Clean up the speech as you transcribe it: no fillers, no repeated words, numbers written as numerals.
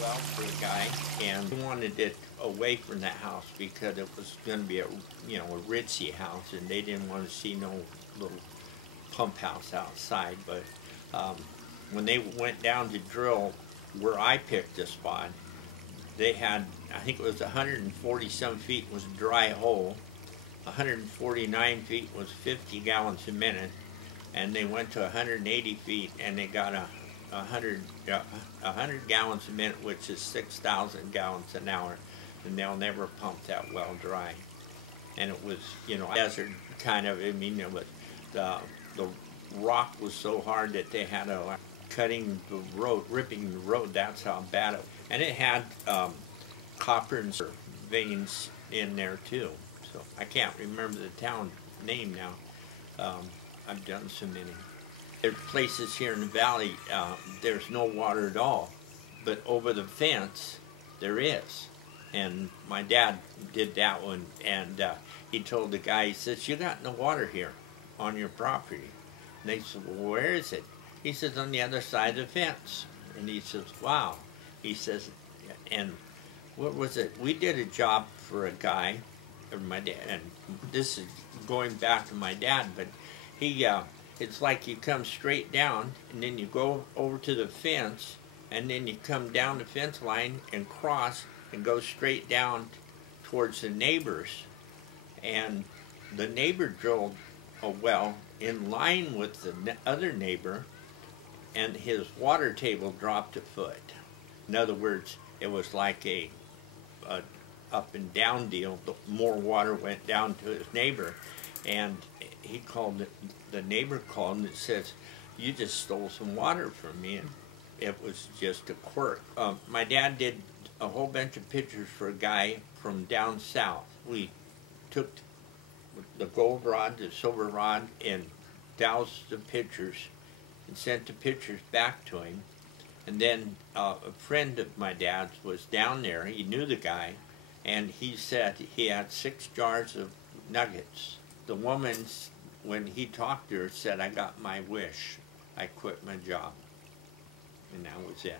well for the guy, and he wanted it away from that house because it was going to be a ritzy house, and they didn't want to see no little pump house outside. But when they went down to drill where I picked the spot, they had, I think it was 140 some feet was a dry hole, 149 feet was 50 gallons a minute, and they went to 180 feet and they got 100 gallons a minute, which is 6,000 gallons an hour, and they'll never pump that well dry. And it was, desert kind of. I mean, it was, the rock was so hard that they had a cutting the road, ripping the road. That's how bad it was. And it had copper and veins in there too. So I can't remember the town name now. I've done so many. There are places here in the valley, there's no water at all, but over the fence there is. And my dad did that one, and he told the guy, he says, "You got no water here on your property." And they said, "Well, where is it?" He says, "On the other side of the fence." And he says, "Wow." He says, and what was it? We did a job for a guy, or my dad, and this is going back to my dad, but he, it's like you come straight down, and then you go over to the fence, and then you come down the fence line and cross and go straight down towards the neighbors. And the neighbor drilled a well in line with the other neighbor, and his water table dropped a foot. In other words, it was like a up and down deal. The more water went down to his neighbor, and he called it, the neighbor called and says, "You just stole some water from me." And it was just a quirk. My dad did a whole bunch of pictures for a guy from down south. We took the gold rod, the silver rod, and doused the pictures and sent the pictures back to him. And then a friend of my dad's was down there. He knew the guy, and he said he had 6 jars of nuggets. The woman, when he talked to her, said, "I got my wish. I quit my job." And that was it.